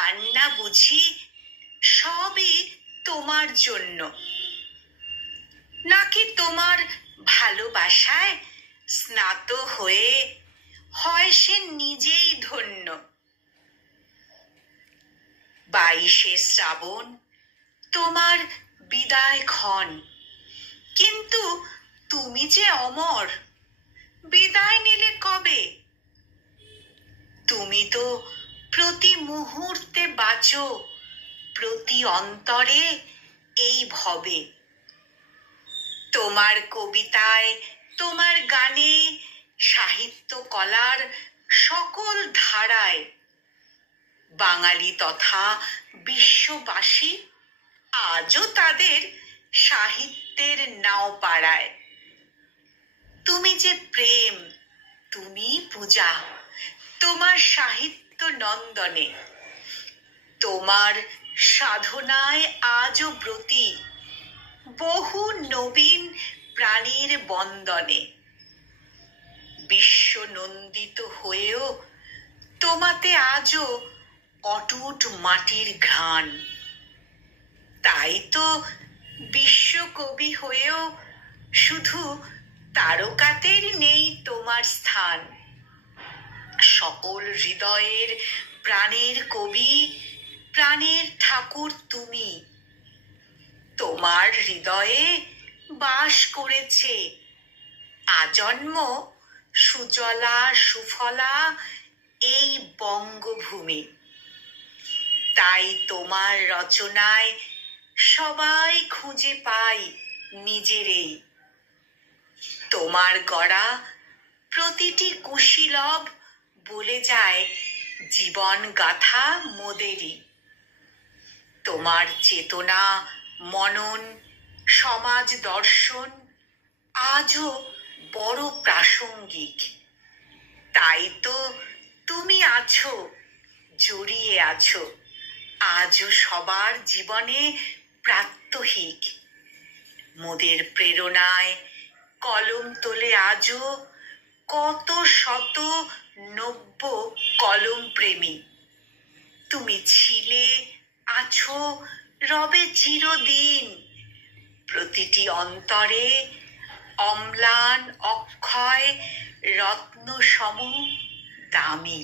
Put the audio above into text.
কান্না বুঝি সবই তোমার জন্য, নাকি তোমার ভালোবাসায় স্নাত হয়ে হয় সে নিজেই ধন্য। 22শে শ্রাবণ তোমার বিদায় ক্ষণ, কিন্তু তুমি যে অমর, বিদায় নিলে কবে? তুমি তো প্রতি মুহূর্তে বাঁচো, প্রতি অন্তরে এই ভবে। তোমার কবিতায়, তোমার গানে, সাহিত্য কলার সকল ধারায় বাঙালি তথা বিশ্ববাসী আজও তাদের সাহিত্যের নাও পাড়ায়। তুমি যে প্রেম, তুমি পূজা, তোমার সাহিত্য নন্দনে, তোমার সাধনায় আজও ব্রতী বহু নবীন প্রাণীর বন্দনে। বিশ্ব নন্দিত হয়েও তোমাতে আজও অটুট মাটির ঘ্রাণ। তাই তো বিশ্বকবি হয়েও শুধু তারকাতের নেই তোমার স্থান। সকল হৃদয়ের প্রাণের কবি, প্রাণের ঠাকুর তুমি। তোমার হৃদয়ে বাস করেছে আজন্ম সুজলা সুফলা এই বঙ্গভূমি। তাই তোমার রচনায় সবাই খুঁজে পাই নিজেরেই। তোমার গড়া প্রতিটি কুশীলব বলে যায় জীবন গাথা মোদেরই। তোমার চেতনা, মনন, সমাজ দর্শন আজও বড় প্রাসঙ্গিক। তাই তো তুমি আছো, জড়িয়ে আছো আজও সবার জীবনে প্রাত্যহিক। মোদের প্রেরণায় কলম তোলে আজও কত শত নব্য কলম প্রেমী। তুমি ছিলে, আছো, রবে চিরদিন প্রতিটি অন্তরে অম্লান অক্ষয় রত্ন সম দামি।